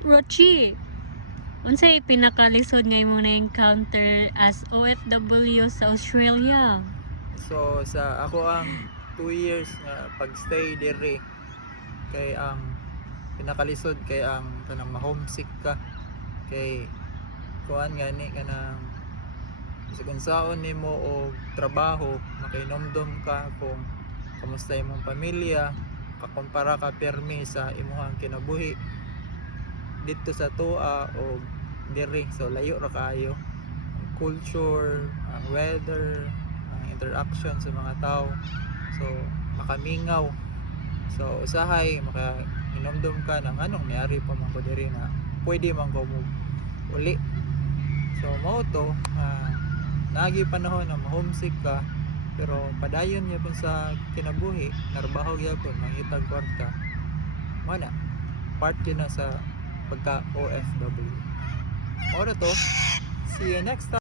Rochi, unsay pinakalisod nga imong na-encounter as OFW sa Australia? So sa ako ang 2 years nga pagstay diri kay ang pinakalisod kay ang kanang ma-homesick ka kay kuan gani kanang sa kung saon nimo og trabaho makainomdom ka kung kamusta imong pamilya kakumpara ka permi sa imong kinabuhi dito sa tua o diri, so layo ra kaayo ang culture, ang weather, ang interaction sa mga tao, so makamingaw, so usahay makainomdom ka ng anong mayari pa man ko diri na pwede man ko mo uli. So mao to nagi panahon na ma-homesick ka pero padayon gyapon sa kinabuhi, narbaho gyapon mangitag kwarta, mana part yun na sa pagka OFW. Mao na to, see you next time.